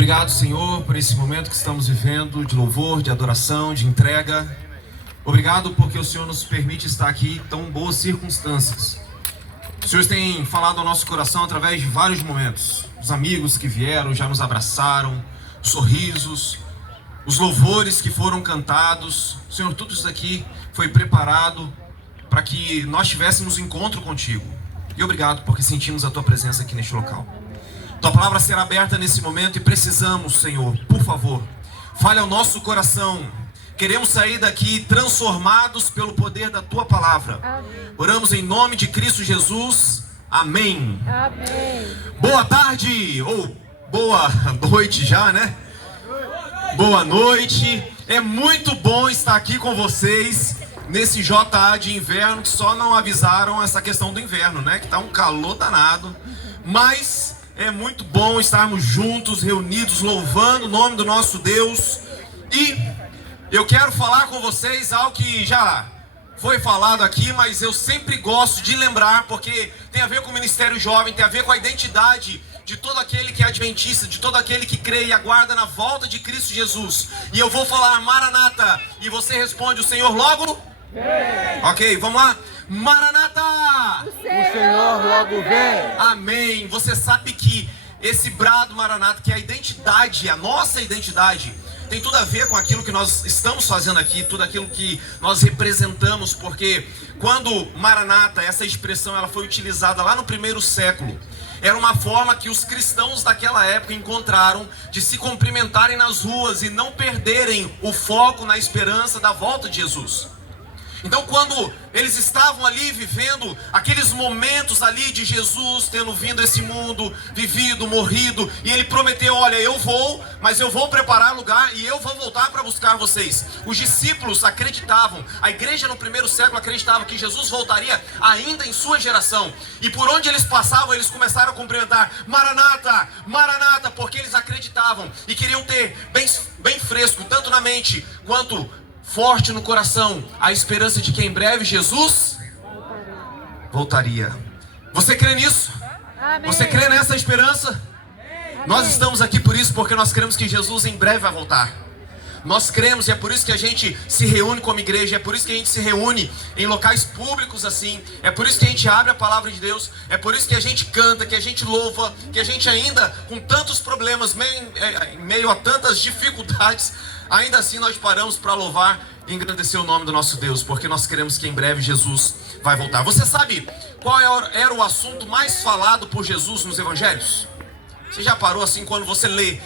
Obrigado, Senhor, por esse momento que estamos vivendo de louvor, de adoração, de entrega. Obrigado porque o Senhor nos permite estar aqui em tão boas circunstâncias. O Senhor tem falado ao nosso coração através de vários momentos. Os amigos que vieram, já nos abraçaram, os sorrisos, os louvores que foram cantados. Senhor, tudo isso aqui foi preparado para que nós tivéssemos um encontro contigo. E obrigado porque sentimos a Tua presença aqui neste local. Tua palavra será aberta nesse momento e precisamos, Senhor, por favor, fale ao nosso coração. Queremos sair daqui transformados pelo poder da Tua palavra. Amém. Oramos em nome de Cristo Jesus. Amém. Amém. Boa tarde, ou boa noite já, né? Boa noite. É muito bom estar aqui com vocês nesse JA de inverno, que só não avisaram essa questão do inverno, né? Que tá um calor danado, mas é muito bom estarmos juntos, reunidos, louvando o nome do nosso Deus. E eu quero falar com vocês algo que já foi falado aqui, mas eu sempre gosto de lembrar, porque tem a ver com o Ministério Jovem, tem a ver com a identidade de todo aquele que é adventista, de todo aquele que crê e aguarda na volta de Cristo Jesus. E eu vou falar Maranata, e você responde: o Senhor logo vem. Ok, vamos lá. Maranata! O Senhor logo vem. Amém. Você sabe que esse brado Maranata, que é a identidade, a nossa identidade, tem tudo a ver com aquilo que nós estamos fazendo aqui, tudo aquilo que nós representamos, porque quando Maranata, essa expressão, ela foi utilizada lá no primeiro século, era uma forma que os cristãos daquela época encontraram de se cumprimentarem nas ruas e não perderem o foco na esperança da volta de Jesus. Então, quando eles estavam ali vivendo aqueles momentos ali de Jesus tendo vindo a esse mundo, vivido, morrido, e ele prometeu: olha, eu vou, mas eu vou preparar lugar e eu vou voltar para buscar vocês. Os discípulos acreditavam, a igreja no primeiro século acreditava que Jesus voltaria ainda em sua geração. E por onde eles passavam, eles começaram a cumprimentar: Maranata, Maranata, porque eles acreditavam e queriam ter bem fresco, tanto na mente quanto forte no coração, a esperança de que em breve Jesus voltaria. Você crê nisso? Amém. Você crê nessa esperança? Amém. Nós estamos aqui por isso, porque nós cremos que Jesus em breve vai voltar. Nós cremos, e é por isso que a gente se reúne como igreja, é por isso que a gente se reúne em locais públicos assim, é por isso que a gente abre a palavra de Deus, é por isso que a gente canta, que a gente louva, que a gente ainda, com tantos problemas, em meio a tantas dificuldades, ainda assim nós paramos para louvar e engrandecer o nome do nosso Deus, porque nós queremos que em breve Jesus vai voltar. Você sabe qual era o assunto mais falado por Jesus nos evangelhos? Você já parou assim quando você lê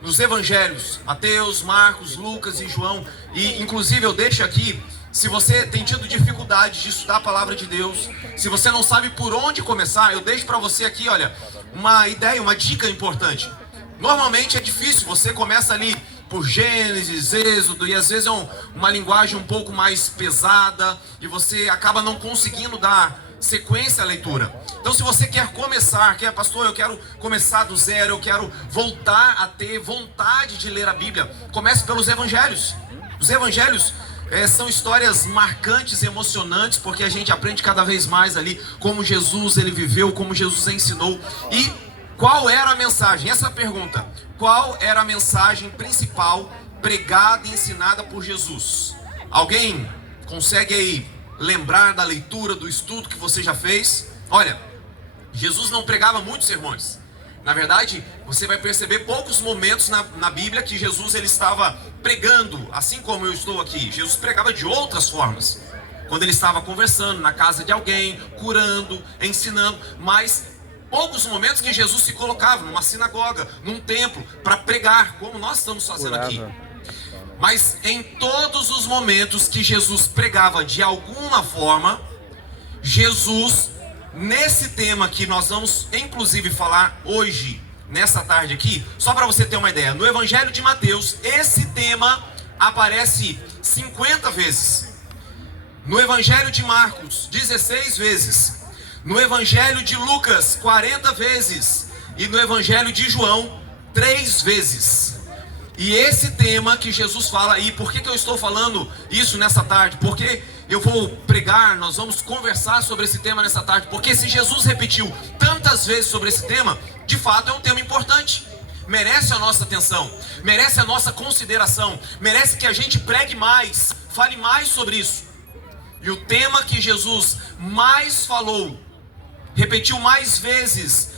nos evangelhos, Mateus, Marcos, Lucas e João? E inclusive eu deixo aqui, se você tem tido dificuldade de estudar a palavra de Deus, se você não sabe por onde começar, eu deixo para você aqui, olha, uma ideia, uma dica importante. Normalmente é difícil, você começa ali por Gênesis, Êxodo, e às vezes é uma linguagem um pouco mais pesada, e você acaba não conseguindo dar sequência à leitura. Então, se você quer começar, pastor, eu quero começar do zero, eu quero voltar a ter vontade de ler a Bíblia, comece pelos evangelhos. Os evangelhos são histórias marcantes, emocionantes, porque a gente aprende cada vez mais ali como Jesus ele viveu, como Jesus ensinou. E qual era a mensagem? Essa pergunta: qual era a mensagem principal pregada e ensinada por Jesus? Alguém consegue aí lembrar da leitura, do estudo que você já fez? Olha, Jesus não pregava muitos sermões. Na verdade, você vai perceber poucos momentos na Bíblia que Jesus ele estava pregando, assim como eu estou aqui. Jesus pregava de outras formas. Quando ele estava conversando na casa de alguém, curando, ensinando, mas poucos momentos que Jesus se colocava numa sinagoga, num templo, para pregar, como nós estamos fazendo aqui. Mas em todos os momentos que Jesus pregava de alguma forma, Jesus, nesse tema que nós vamos inclusive falar hoje, nessa tarde aqui, só para você ter uma ideia, no Evangelho de Mateus, esse tema aparece 50 vezes. No Evangelho de Marcos, 16 vezes. No Evangelho de Lucas, 40 vezes. E no Evangelho de João, 3 vezes. E esse tema que Jesus fala, e por que eu estou falando isso nessa tarde? Porque eu vou pregar, nós vamos conversar sobre esse tema nessa tarde. Porque se Jesus repetiu tantas vezes sobre esse tema, de fato é um tema importante. merece a nossa atenção, merece a nossa consideração, merece que a gente pregue mais, fale mais sobre isso. E o tema que Jesus mais falou, repetiu mais vezes,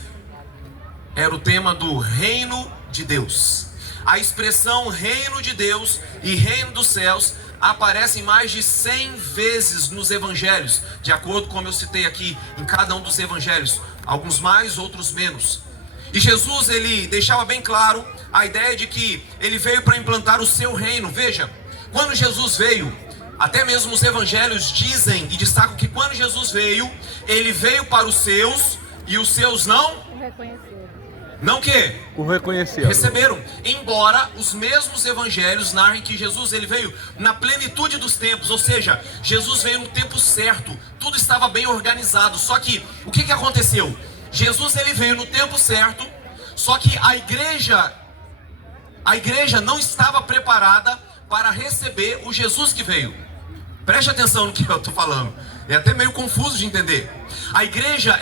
era o tema do reino de Deus. A expressão reino de Deus e reino dos céus aparecem mais de 100 vezes nos evangelhos, de acordo com como eu citei aqui em cada um dos evangelhos, alguns mais, outros menos. E Jesus, ele deixava bem claro a ideia de que ele veio para implantar o seu reino. Veja, quando Jesus veio, até mesmo os evangelhos dizem e destacam que quando Jesus veio, ele veio para os seus e os seus não Não o quê? O reconheceram. Receberam. Embora os mesmos evangelhos narrem que Jesus ele veio na plenitude dos tempos, ou seja, Jesus veio no tempo certo, tudo estava bem organizado. Só que, o que aconteceu? Jesus ele veio no tempo certo, só que a igreja não estava preparada para receber o Jesus que veio. Preste atenção no que eu estou falando. É até meio confuso de entender. A igreja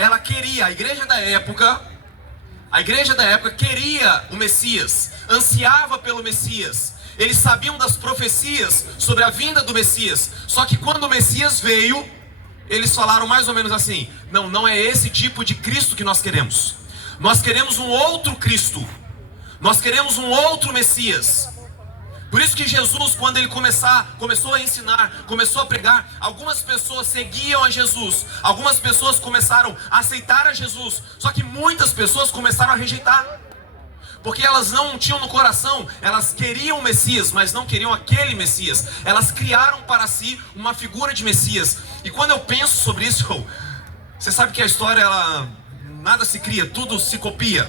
da época queria o Messias, ansiava pelo Messias. Eles sabiam das profecias sobre a vinda do Messias. Só que quando o Messias veio, eles falaram mais ou menos assim: não é esse tipo de Cristo que nós queremos. Nós queremos um outro Cristo. Nós queremos um outro Messias. Por isso que Jesus, quando ele começou a ensinar, começou a pregar, algumas pessoas seguiam a Jesus, algumas pessoas começaram a aceitar a Jesus, só que muitas pessoas começaram a rejeitar, porque elas não tinham no coração, elas queriam o Messias, mas não queriam aquele Messias. Elas criaram para si uma figura de Messias. E quando eu penso sobre isso, você sabe que a história, nada se cria, tudo se copia.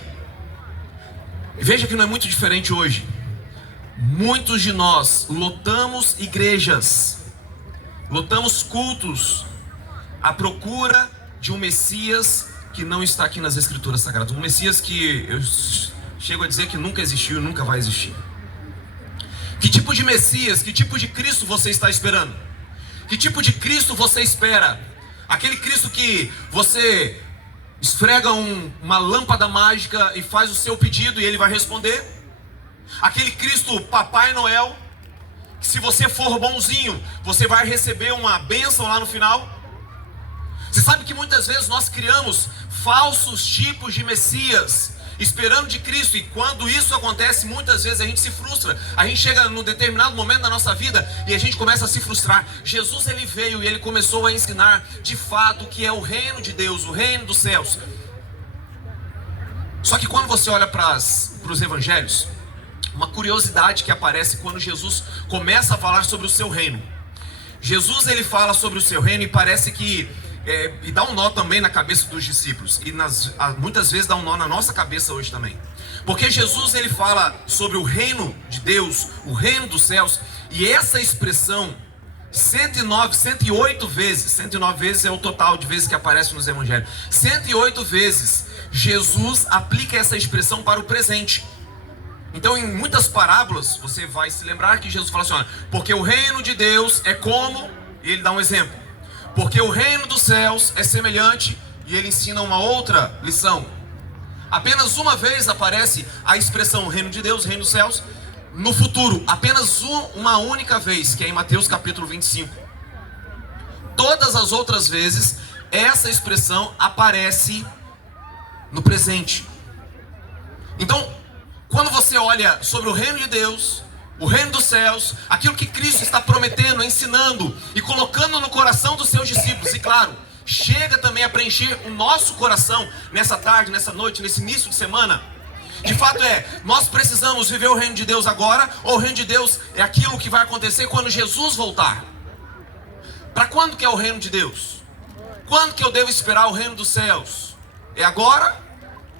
E veja que não é muito diferente hoje. Muitos de nós lotamos igrejas, lotamos cultos à procura de um Messias que não está aqui nas Escrituras Sagradas. Um Messias que eu chego a dizer que nunca existiu e nunca vai existir. Que tipo de Messias, que tipo de Cristo você está esperando? Que tipo de Cristo você espera? Aquele Cristo que você esfrega uma lâmpada mágica e faz o seu pedido e ele vai responder? Aquele Cristo Papai Noel, que se você for bonzinho, você vai receber uma bênção lá no final? Você sabe que muitas vezes nós criamos falsos tipos de Messias, esperando de Cristo, e quando isso acontece, muitas vezes a gente se frustra. A gente chega num determinado momento da nossa vida e a gente começa a se frustrar. Jesus ele veio e ele começou a ensinar de fato o que é o reino de Deus, o reino dos céus. Só que quando você olha para os evangelhos, uma curiosidade que aparece quando Jesus começa a falar sobre o seu reino. Jesus ele fala sobre o seu reino e parece que e dá um nó também na cabeça dos discípulos, e muitas vezes dá um nó na nossa cabeça hoje também, porque Jesus ele fala sobre o reino de Deus, o reino dos céus, e essa expressão 108 vezes é o total de vezes que aparece nos evangelhos. 108 vezes Jesus aplica essa expressão para o presente. Então em muitas parábolas você vai se lembrar que Jesus fala assim: olha, porque o reino de Deus é como, e ele dá um exemplo. Porque o reino dos céus é semelhante, e ele ensina uma outra lição. Apenas uma vez aparece a expressão reino de Deus, reino dos céus, no futuro. Apenas uma única vez, que é em Mateus capítulo 25. Todas as outras vezes essa expressão aparece no presente. Então, quando você olha sobre o reino de Deus, o reino dos céus, aquilo que Cristo está prometendo, ensinando e colocando no coração dos seus discípulos, e claro, chega também a preencher o nosso coração nessa tarde, nessa noite, nesse início de semana. De fato nós precisamos viver o reino de Deus agora, ou o reino de Deus é aquilo que vai acontecer quando Jesus voltar? Para quando que é o reino de Deus? Quando que eu devo esperar o reino dos céus? É agora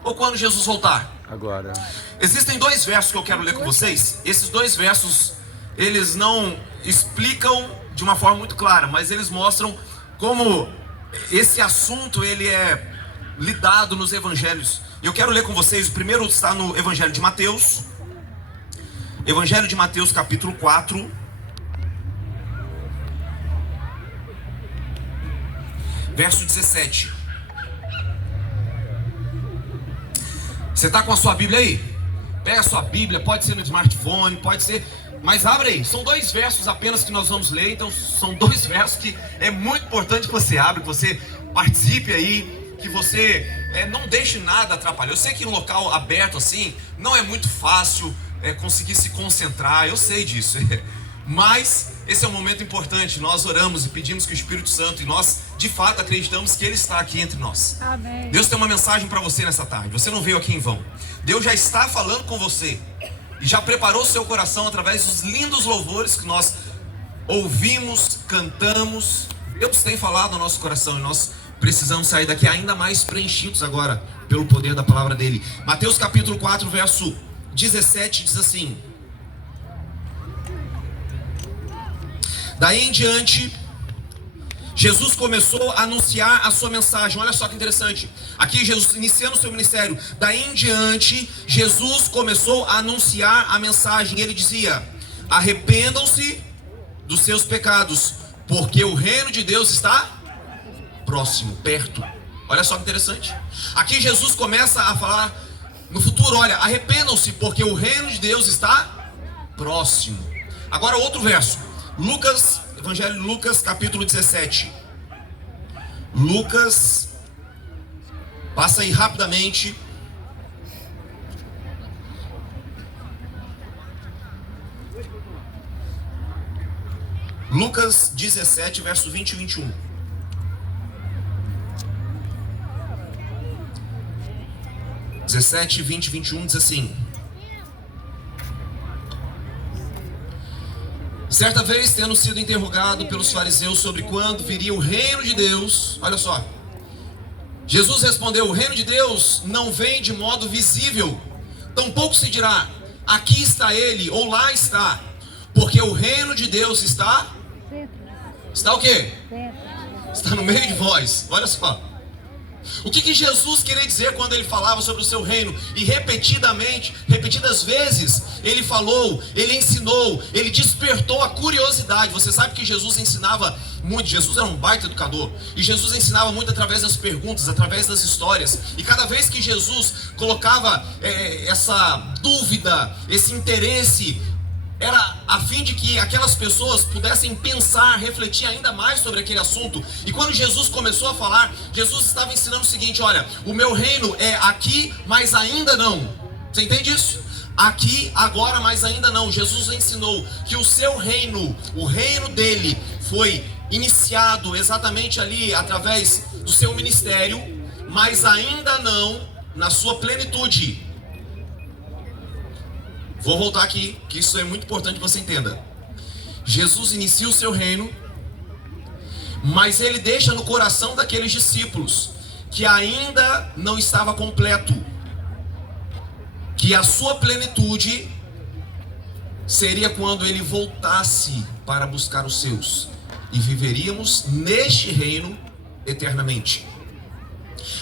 ou quando Jesus voltar? Agora. Existem dois versos que eu quero ler com vocês. Esses dois versos, eles não explicam de uma forma muito clara, mas eles mostram como esse assunto ele é lidado nos evangelhos. Eu quero ler com vocês. O primeiro está no Evangelho de Mateus. Evangelho de Mateus capítulo 4, verso 17. Você está com a sua Bíblia aí? Pega a sua Bíblia, pode ser no smartphone, pode ser... Mas abre aí, são 2 versos apenas que nós vamos ler. Então são 2 versos que é muito importante que você abra, que você participe aí, que você não deixe nada atrapalhar. Eu sei que em local aberto assim, não é muito fácil conseguir se concentrar, eu sei disso. Mas esse é um momento importante. Nós oramos e pedimos que o Espírito Santo, e nós de fato acreditamos que Ele está aqui entre nós. Amém. Deus tem uma mensagem para você nessa tarde. Você não veio aqui em vão. Deus já está falando com você e já preparou o seu coração através dos lindos louvores que nós ouvimos, cantamos. Deus tem falado no nosso coração e nós precisamos sair daqui ainda mais preenchidos agora pelo poder da palavra dele. Mateus capítulo 4, verso 17 diz assim: daí em diante, Jesus começou a anunciar a sua mensagem. Olha só que interessante. Aqui Jesus iniciando o seu ministério. Daí em diante, Jesus começou a anunciar a mensagem. Ele dizia: arrependam-se dos seus pecados, porque o reino de Deus está próximo, perto. Olha só que interessante. Aqui Jesus começa a falar no futuro. Olha, arrependam-se, porque o reino de Deus está próximo. Agora outro verso. Lucas, Evangelho de Lucas, capítulo 17. Lucas, passa aí rapidamente. Lucas 17, verso 20 e 21. (17, 20 e 21) diz assim: certa vez, tendo sido interrogado pelos fariseus sobre quando viria o reino de Deus, olha só, Jesus respondeu: o reino de Deus não vem de modo visível, tampouco se dirá, aqui está ele, ou lá está, porque o reino de Deus está o quê? Está no meio de vós. Olha só. O que Jesus queria dizer quando ele falava sobre o seu reino? E repetidas vezes, ele falou, ele ensinou, ele despertou a curiosidade. Você sabe que Jesus ensinava muito. Jesus era um baita educador. E Jesus ensinava muito através das perguntas, através das histórias. E cada vez que Jesus colocava essa dúvida, esse interesse, era a fim de que aquelas pessoas pudessem pensar, refletir ainda mais sobre aquele assunto. E quando Jesus começou a falar, Jesus estava ensinando o seguinte: olha, o meu reino é aqui, mas ainda não. Você entende isso? Aqui, agora, mas ainda não. Jesus ensinou que o seu reino, o reino dele, foi iniciado exatamente ali, através do seu ministério, mas ainda não na sua plenitude. Vou voltar aqui, que isso é muito importante que você entenda. Jesus inicia o seu reino, mas ele deixa no coração daqueles discípulos que ainda não estava completo, que a sua plenitude seria quando ele voltasse para buscar os seus, e viveríamos neste reino eternamente.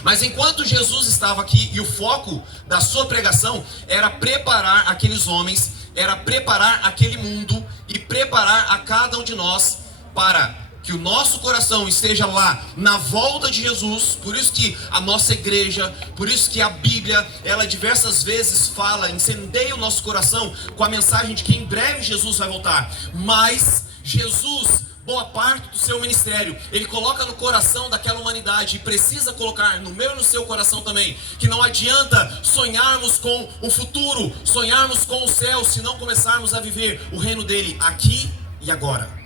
Mas enquanto Jesus estava aqui, e o foco da sua pregação era preparar aqueles homens, era preparar aquele mundo e preparar a cada um de nós para que o nosso coração esteja lá na volta de Jesus. Por isso que a nossa igreja, por isso que a Bíblia, ela diversas vezes fala, incendeia o nosso coração com a mensagem de que em breve Jesus vai voltar. Mas Jesus, boa parte do seu ministério, ele coloca no coração daquela humanidade, e precisa colocar no meu e no seu coração também, que não adianta sonharmos com o futuro, sonharmos com o céu, se não começarmos a viver o reino dele aqui e agora.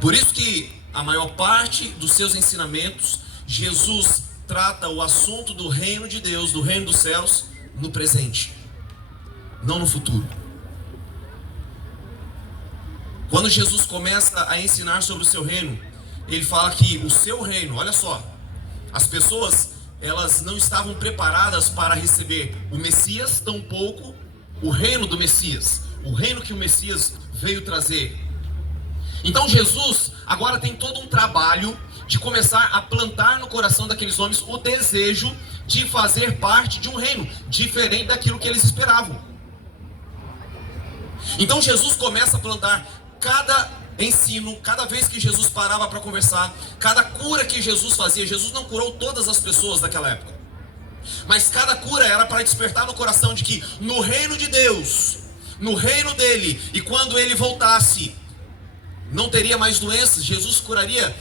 Por isso que a maior parte dos seus ensinamentos, Jesus trata o assunto do reino de Deus, do reino dos céus, no presente, não no futuro. Quando Jesus começa a ensinar sobre o seu reino, ele fala que o seu reino, olha só, as pessoas, elas não estavam preparadas para receber o Messias, tampouco o reino do Messias, o reino que o Messias veio trazer. Então Jesus agora tem todo um trabalho de começar a plantar no coração daqueles homens o desejo de fazer parte de um reino diferente daquilo que eles esperavam. Então Jesus começa a plantar cada ensino, cada vez que Jesus parava para conversar, cada cura que Jesus fazia. Jesus não curou todas as pessoas daquela época. Mas cada cura era para despertar no coração de que no reino de Deus, no reino dele, e quando ele voltasse, não teria mais doenças. Jesus curaria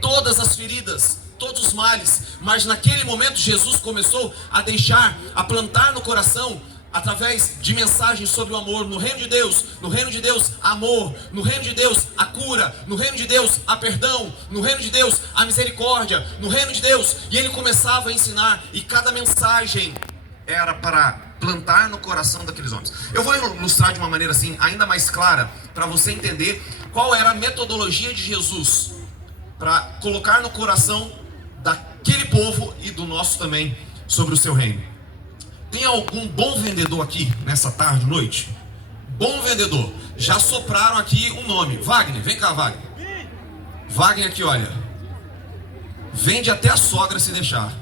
todas as feridas, todos os males. Mas naquele momento Jesus começou a plantar no coração, através de mensagens sobre o amor. No reino de Deus, amor. No reino de Deus, a cura. No reino de Deus, a perdão. No reino de Deus, a misericórdia. No reino de Deus. E ele começava a ensinar, e cada mensagem era para plantar no coração daqueles homens. Eu vou ilustrar de uma maneira assim, ainda mais clara, para você entender qual era a metodologia de Jesus para colocar no coração daquele povo e do nosso também sobre o seu reino. Tem algum bom vendedor aqui nessa tarde, noite? Bom vendedor. Já sopraram aqui um nome. Wagner, vem cá, Wagner. Wagner aqui, olha. Vende até a sogra se deixar.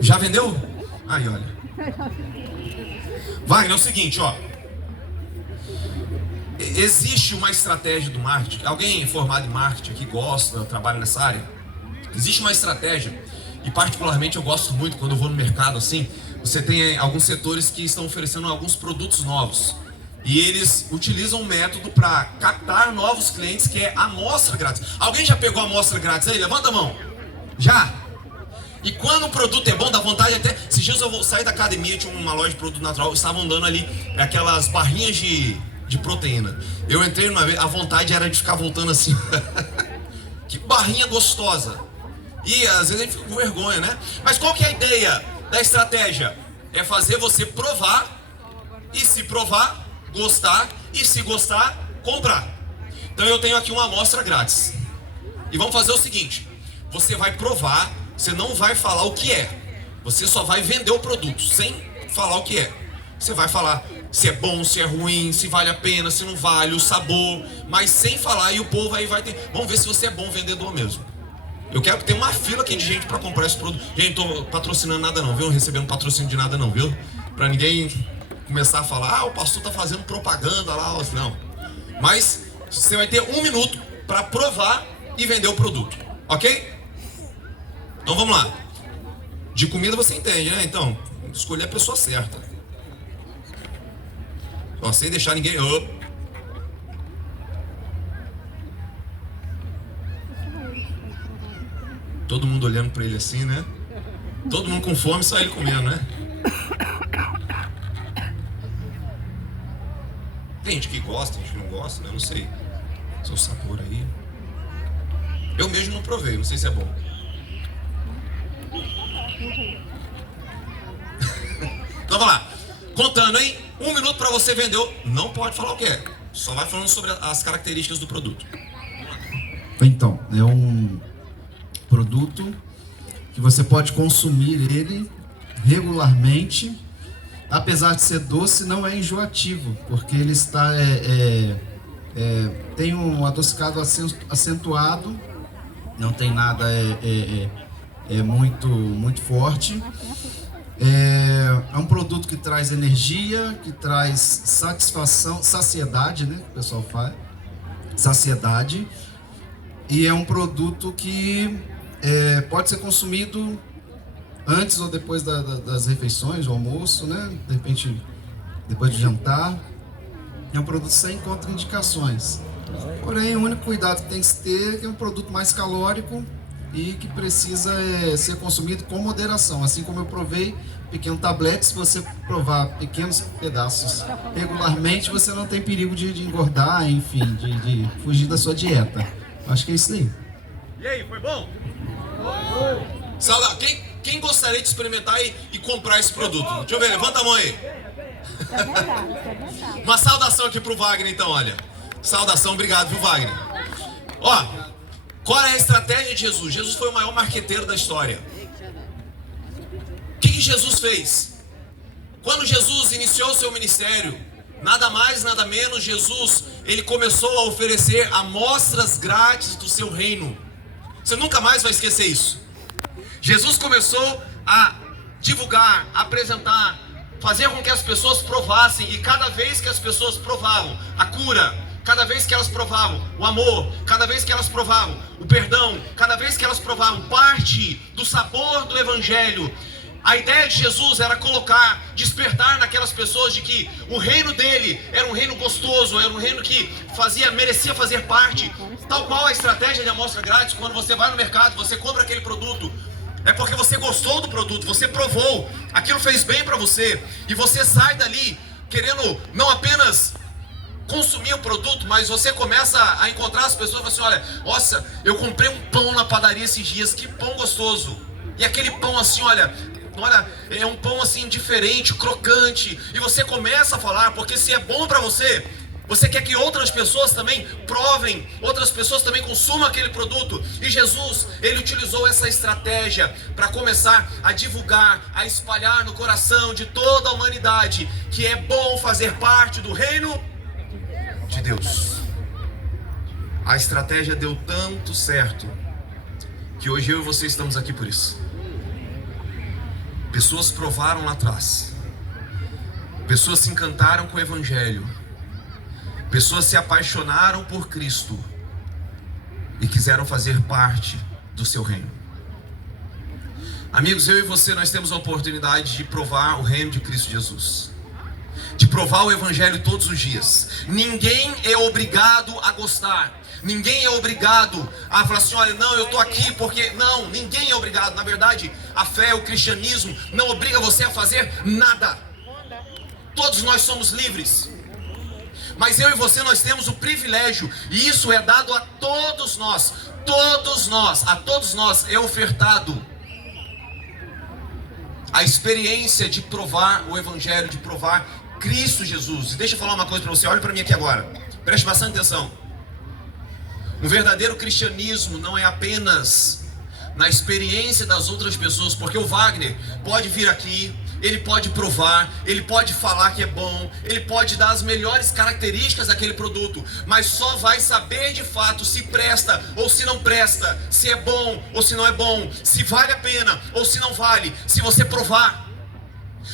Já vendeu? Aí, olha. Wagner, é o seguinte, ó. Existe uma estratégia do marketing. Alguém formado em marketing aqui gosta, trabalha nessa área? Existe uma estratégia. E particularmente eu gosto muito quando eu vou no mercado assim. Você tem alguns setores que estão oferecendo alguns produtos novos. E eles utilizam um método para captar novos clientes, que é a amostra grátis. Alguém já pegou a amostra grátis aí? Levanta a mão. Já? E quando o produto é bom, dá vontade até... Esses dias eu vou sair da academia, tinha uma loja de produto natural, estavam dando ali aquelas barrinhas de proteína. Eu entrei numa vez, a vontade era de ficar voltando assim. Que barrinha gostosa. E às vezes a gente fica com vergonha, né? Mas qual que é a ideia da estratégia? É fazer você provar, e se provar, gostar, e se gostar, comprar. Então eu tenho aqui uma amostra grátis. E vamos fazer o seguinte: você vai provar, você não vai falar o que é. Você só vai vender o produto, sem falar o que é. Você vai falar se é bom, se é ruim, se vale a pena, se não vale, o sabor, mas sem falar, e o povo aí vai ter... Vamos ver se você é bom vendedor mesmo. Eu quero que tenha uma fila aqui de gente para comprar esse produto. Gente, não tô patrocinando nada não, viu? Não recebendo patrocínio de nada não, viu? Para ninguém começar a falar, o pastor tá fazendo propaganda lá, não. Mas você vai ter 1 minuto para provar e vender o produto, ok? Então vamos lá. De comida você entende, né? Então, escolher a pessoa certa. Ó, sem deixar ninguém... Todo mundo olhando pra ele assim, né? Todo mundo com fome, só ele comendo, né? Tem gente que gosta, tem gente que não gosta, né? Eu não sei. Seu sabor aí. Eu mesmo não provei, não sei se é bom. Então vamos lá. Contando, hein? 1 minuto pra você vender. Não pode falar o que é. Só vai falando sobre as características do produto. Então, é um produto que você pode consumir ele regularmente. Apesar de ser doce, não é enjoativo, porque ele está tem um adocicado acentuado, não tem nada muito forte. É um produto que traz energia, que traz satisfação, saciedade, né? O pessoal fala, saciedade. E é um produto que pode ser consumido antes ou depois das refeições, do almoço, né? De repente, depois do jantar. É um produto sem contraindicações. Porém, o único cuidado que tem que ter é que é um produto mais calórico e que precisa ser consumido com moderação. Assim como eu provei pequeno tablete, se você provar pequenos pedaços regularmente, você não tem perigo de engordar, enfim, de fugir da sua dieta. Acho que é isso aí. E aí, foi bom? Sauda, quem gostaria de experimentar e comprar esse produto? Deixa eu ver, levanta a mão aí. Uma saudação aqui pro Wagner, então, olha. Saudação, obrigado, viu, Wagner? Ó, qual é a estratégia de Jesus? Jesus foi o maior marqueteiro da história. O que Jesus fez? Quando Jesus iniciou o seu ministério, nada mais, nada menos, Jesus, ele começou a oferecer amostras grátis do seu reino. Você nunca mais vai esquecer isso. Jesus começou a divulgar, apresentar, fazer com que as pessoas provassem, e cada vez que as pessoas provavam a cura, cada vez que elas provavam o amor, cada vez que elas provavam o perdão, cada vez que elas provavam parte do sabor do Evangelho, a ideia de Jesus era colocar, despertar naquelas pessoas de que o reino dele era um reino gostoso, era um reino que merecia fazer parte. Tal qual a estratégia de amostra grátis, quando você vai no mercado, você compra aquele produto, é porque você gostou do produto, você provou, aquilo fez bem para você, e você sai dali querendo não apenas consumir o produto, mas você começa a encontrar as pessoas e fala assim: olha, nossa, eu comprei um pão na padaria esses dias, que pão gostoso. E aquele pão assim, olha, é um pão assim diferente, crocante. E você começa a falar, porque se é bom para você, você quer que outras pessoas também provem, outras pessoas também consumam aquele produto. E Jesus, ele utilizou essa estratégia para começar a divulgar, a espalhar no coração de toda a humanidade que é bom fazer parte do reino de Deus. A estratégia deu tanto certo que hoje eu e você estamos aqui por isso. Pessoas provaram lá atrás, pessoas se encantaram com o Evangelho, pessoas se apaixonaram por Cristo e quiseram fazer parte do seu reino. Amigos, eu e você, nós temos a oportunidade de provar o reino de Cristo Jesus, de provar o Evangelho todos os dias. Ninguém é obrigado a gostar, ninguém é obrigado a falar assim: olha, não, eu estou aqui porque... Não, ninguém é obrigado. Na verdade, a fé, o cristianismo não obriga você a fazer nada. Todos nós somos livres. Mas eu e você, nós temos o privilégio, e isso é dado a todos nós, a todos nós é ofertado a experiência de provar o Evangelho, de provar Cristo Jesus. E deixa eu falar uma coisa para você, olha para mim aqui agora, preste bastante atenção. Um verdadeiro cristianismo não é apenas na experiência das outras pessoas, porque o Wagner pode vir aqui, ele pode provar, ele pode falar que é bom, ele pode dar as melhores características daquele produto, mas só vai saber de fato se presta ou se não presta, se é bom ou se não é bom, se vale a pena ou se não vale, se você provar.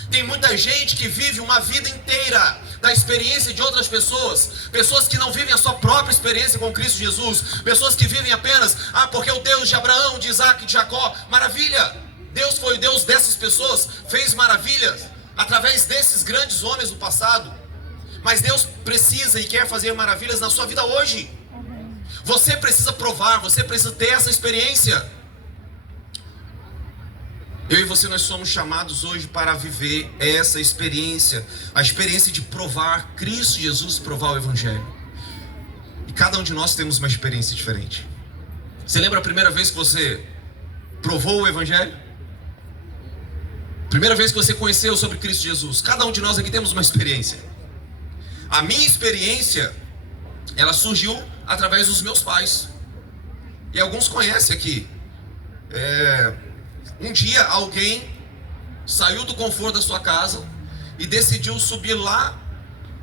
Tem muita gente que vive uma vida inteira da experiência de outras pessoas, pessoas que não vivem a sua própria experiência com Cristo Jesus, pessoas que vivem apenas, porque o Deus de Abraão, de Isaac e de Jacó, maravilha, Deus foi o Deus dessas pessoas, fez maravilhas através desses grandes homens do passado, mas Deus precisa e quer fazer maravilhas na sua vida hoje. Você precisa provar, você precisa ter essa experiência. Eu e você, nós somos chamados hoje para viver essa experiência, a experiência de provar Cristo Jesus, provar o Evangelho. E cada um de nós temos uma experiência diferente. Você lembra a primeira vez que você provou o Evangelho? Primeira vez que você conheceu sobre Cristo Jesus? Cada um de nós aqui temos uma experiência. A minha experiência, ela surgiu através dos meus pais. E alguns conhecem aqui. Um dia alguém saiu do conforto da sua casa e decidiu subir lá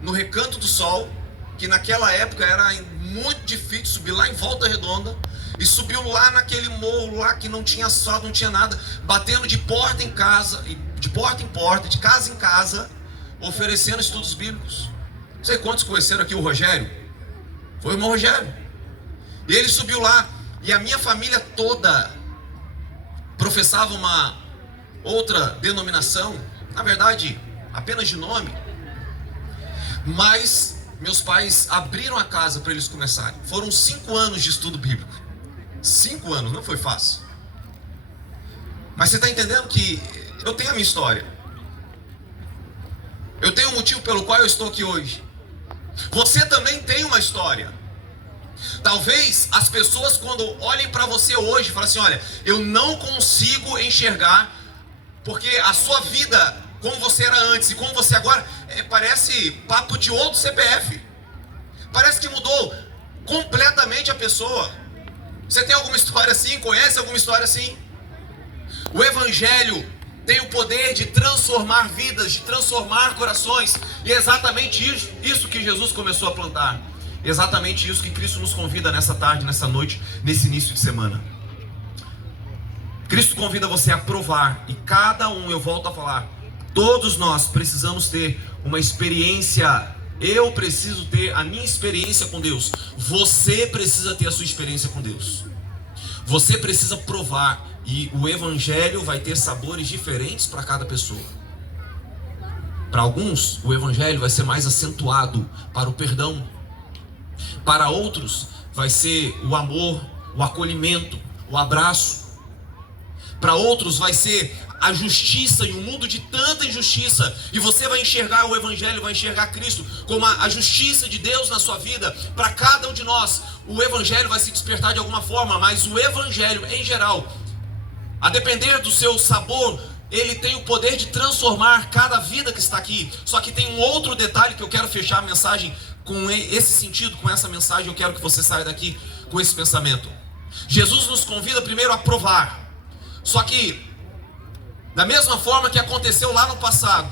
no Recanto do Sol, que naquela época era muito difícil subir lá em Volta Redonda, e subiu lá naquele morro lá que não tinha asfalto, não tinha nada, batendo de porta em casa, de porta em porta, de casa em casa, oferecendo estudos bíblicos. Não sei quantos conheceram aqui o Rogério. Foi o irmão Rogério. E ele subiu lá, e a minha família toda professava uma outra denominação, na verdade, apenas de nome. Mas meus pais abriram a casa para eles começarem. Foram 5 anos de estudo bíblico. 5 anos, não foi fácil. Mas você está entendendo que eu tenho a minha história. Eu tenho um motivo pelo qual eu estou aqui hoje. Você também tem uma história. Talvez as pessoas, quando olhem para você hoje, falem assim: olha, eu não consigo enxergar, porque a sua vida, como você era antes e como você agora, parece papo de outro CPF. Parece que mudou completamente a pessoa. Você tem alguma história assim? Conhece alguma história assim? O Evangelho tem o poder de transformar vidas, de transformar corações. E é exatamente isso que Jesus começou a plantar. Exatamente isso que Cristo nos convida nessa tarde, nessa noite, nesse início de semana. Cristo convida você a provar. E cada um, eu volto a falar, todos nós precisamos ter uma experiência Eu preciso ter a minha experiência com Deus. Você precisa ter a sua experiência com Deus. Você precisa provar. E o evangelho vai ter sabores diferentes para cada pessoa. Para alguns, o evangelho vai ser mais acentuado para o perdão. Para outros, vai ser o amor, o acolhimento, o abraço. Para outros, vai ser a justiça em um mundo de tanta injustiça. E você vai enxergar o evangelho, vai enxergar Cristo como a justiça de Deus na sua vida. Para cada um de nós, o evangelho vai se despertar de alguma forma. Mas o evangelho, em geral, a depender do seu sabor, ele tem o poder de transformar cada vida que está aqui. Só que tem um outro detalhe que eu quero fechar a mensagem com esse sentido, com essa mensagem. Eu quero que você saia daqui com esse pensamento. Jesus nos convida primeiro a provar. Só que, da mesma forma que aconteceu lá no passado,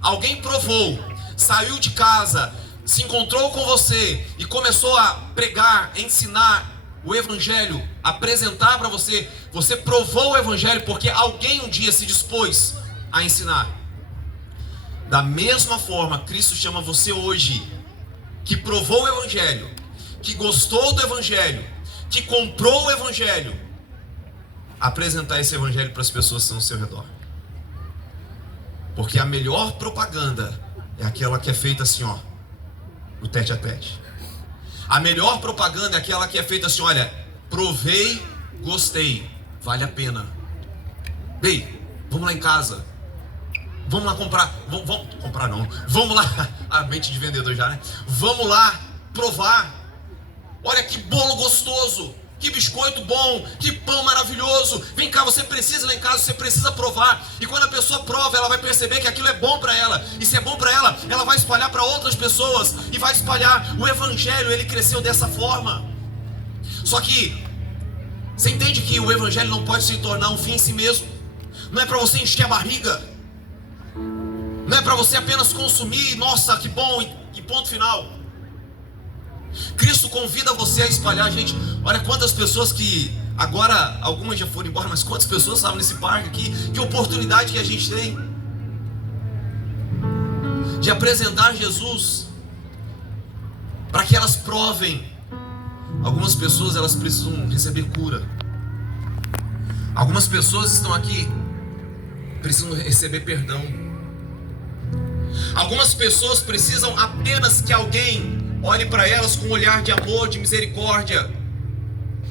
alguém provou, saiu de casa, se encontrou com você e começou a pregar, ensinar o evangelho, apresentar para você. Você provou o evangelho porque alguém um dia se dispôs a ensinar. Da mesma forma, Cristo chama você hoje, que provou o evangelho, que gostou do evangelho, que comprou o evangelho, apresentar esse evangelho para as pessoas que estão ao seu redor. Porque a melhor propaganda é aquela que é feita assim, ó, no tete a tete. A melhor propaganda é aquela que é feita assim, olha, provei, gostei, vale a pena. Ei, vamos lá em casa. Vamos lá comprar. Vamos comprar não. Vamos lá, a mente de vendedor já, né? Vamos lá provar. Olha que bolo gostoso. Que biscoito bom, que pão maravilhoso. Vem cá, você precisa ir lá em casa, você precisa provar. E quando a pessoa prova, ela vai perceber que aquilo é bom para ela. E se é bom para ela, ela vai espalhar para outras pessoas. E vai espalhar. O evangelho, ele cresceu dessa forma. Só que, você entende que o evangelho não pode se tornar um fim em si mesmo. Não é para você encher a barriga. Não é para você apenas consumir, nossa, que bom, e ponto final. Cristo convida você a espalhar, gente. Olha quantas pessoas que agora, algumas já foram embora, mas quantas pessoas estavam nesse parque aqui. Que oportunidade que a gente tem de apresentar Jesus para que elas provem. Algumas pessoas, elas precisam receber cura. Algumas pessoas estão aqui, precisam receber perdão. Algumas pessoas precisam apenas que alguém olhe para elas com um olhar de amor, de misericórdia.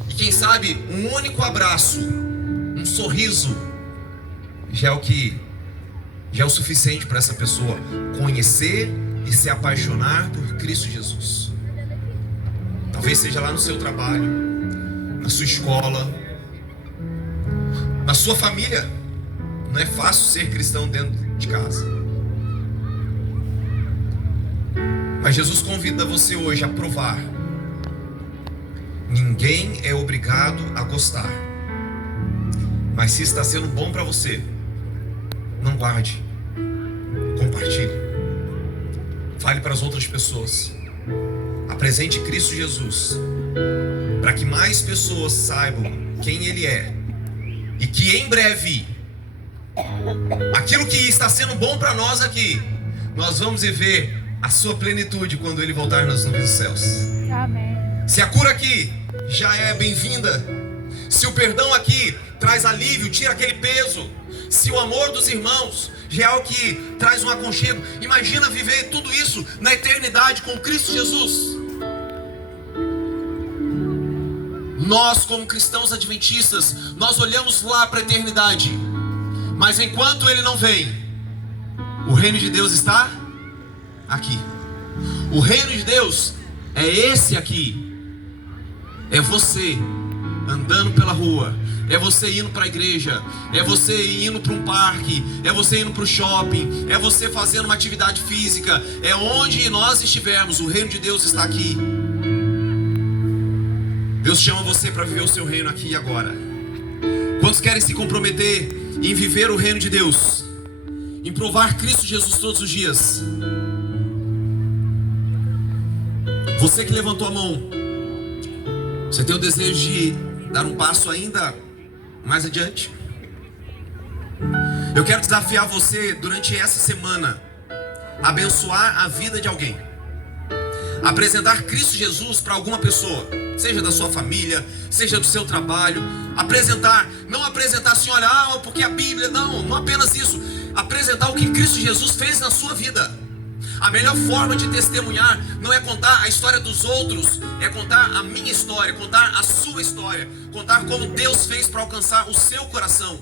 E quem sabe, um único abraço, um sorriso, já é o suficiente para essa pessoa conhecer e se apaixonar por Cristo Jesus. Talvez seja lá no seu trabalho, na sua escola, na sua família. Não é fácil ser cristão dentro de casa. Mas Jesus convida você hoje a provar. Ninguém é obrigado a gostar. Mas se está sendo bom para você, não guarde. Compartilhe. Fale para as outras pessoas. Apresente Cristo Jesus, para que mais pessoas saibam quem Ele é. E que em breve, aquilo que está sendo bom para nós aqui, nós vamos viver a sua plenitude quando Ele voltar nas nuvens dos céus. Amém. Se a cura aqui já é bem-vinda, se o perdão aqui traz alívio, tira aquele peso, se o amor dos irmãos já é o que traz um aconchego, imagina viver tudo isso na eternidade com Cristo Jesus. Nós, como cristãos adventistas, nós olhamos lá para a eternidade, mas enquanto Ele não vem, o reino de Deus está aqui. O reino de Deus é esse aqui. É você andando pela rua, é você indo para a igreja, é você indo para um parque, é você indo para o shopping, é você fazendo uma atividade física, é onde nós estivermos, o reino de Deus está aqui. Deus chama você para viver o seu reino aqui e agora. Quantos querem se comprometer em viver o reino de Deus, em provar Cristo Jesus todos os dias? Você que levantou a mão, você tem o desejo de dar um passo ainda mais adiante? Eu quero desafiar você durante essa semana a abençoar a vida de alguém. apresentar Cristo Jesus para alguma pessoa, seja da sua família, seja do seu trabalho, apresentar, não apresentar assim, olha, porque a Bíblia, não apenas isso, apresentar o que Cristo Jesus fez na sua vida. A melhor forma de testemunhar não é contar a história dos outros, é contar a minha história, contar a sua história, contar como Deus fez para alcançar o seu coração.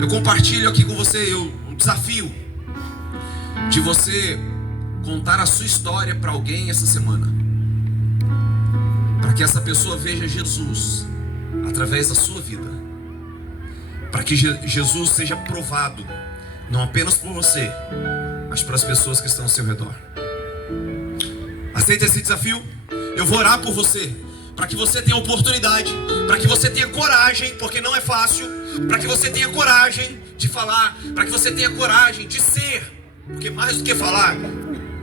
Eu compartilho aqui com você o desafio de você contar a sua história para alguém essa semana, para que essa pessoa veja Jesus através da sua vida, para que Jesus seja provado não apenas por você, mas para as pessoas que estão ao seu redor. Aceita esse desafio? Eu vou orar por você, para que você tenha oportunidade, para que você tenha coragem, porque não é fácil, para que você tenha coragem de falar, para que você tenha coragem de ser, porque mais do que falar,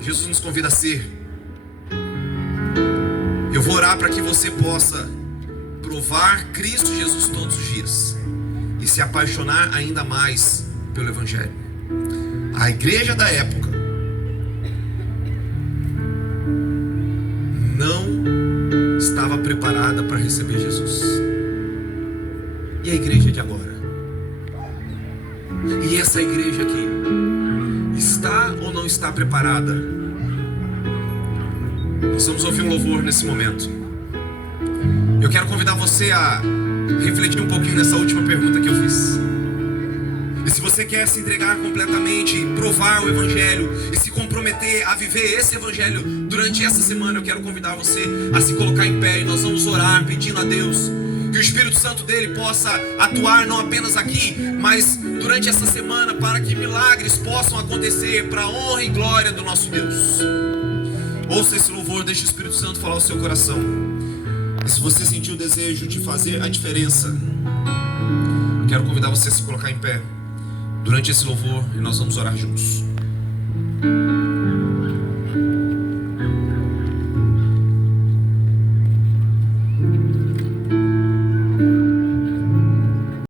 Jesus nos convida a ser. Eu vou orar para que você possa provar Cristo Jesus todos os dias e se apaixonar ainda mais pelo Evangelho. A igreja da época não estava preparada para receber Jesus. E a igreja de agora? E essa igreja aqui está ou não está preparada? Nós vamos ouvir um louvor nesse momento. Eu quero convidar você a refletir um pouquinho nessa última pergunta que eu fiz. E se você quer se entregar completamente, provar o Evangelho e se comprometer a viver esse Evangelho durante essa semana, eu quero convidar você a se colocar em pé e nós vamos orar pedindo a Deus que o Espírito Santo dele possa atuar não apenas aqui, mas durante essa semana, para que milagres possam acontecer para a honra e glória do nosso Deus. Ouça esse louvor, deixe o Espírito Santo falar ao seu coração. E se você sentiu o desejo de fazer a diferença, quero convidar você a se colocar em pé durante esse louvor e nós vamos orar juntos.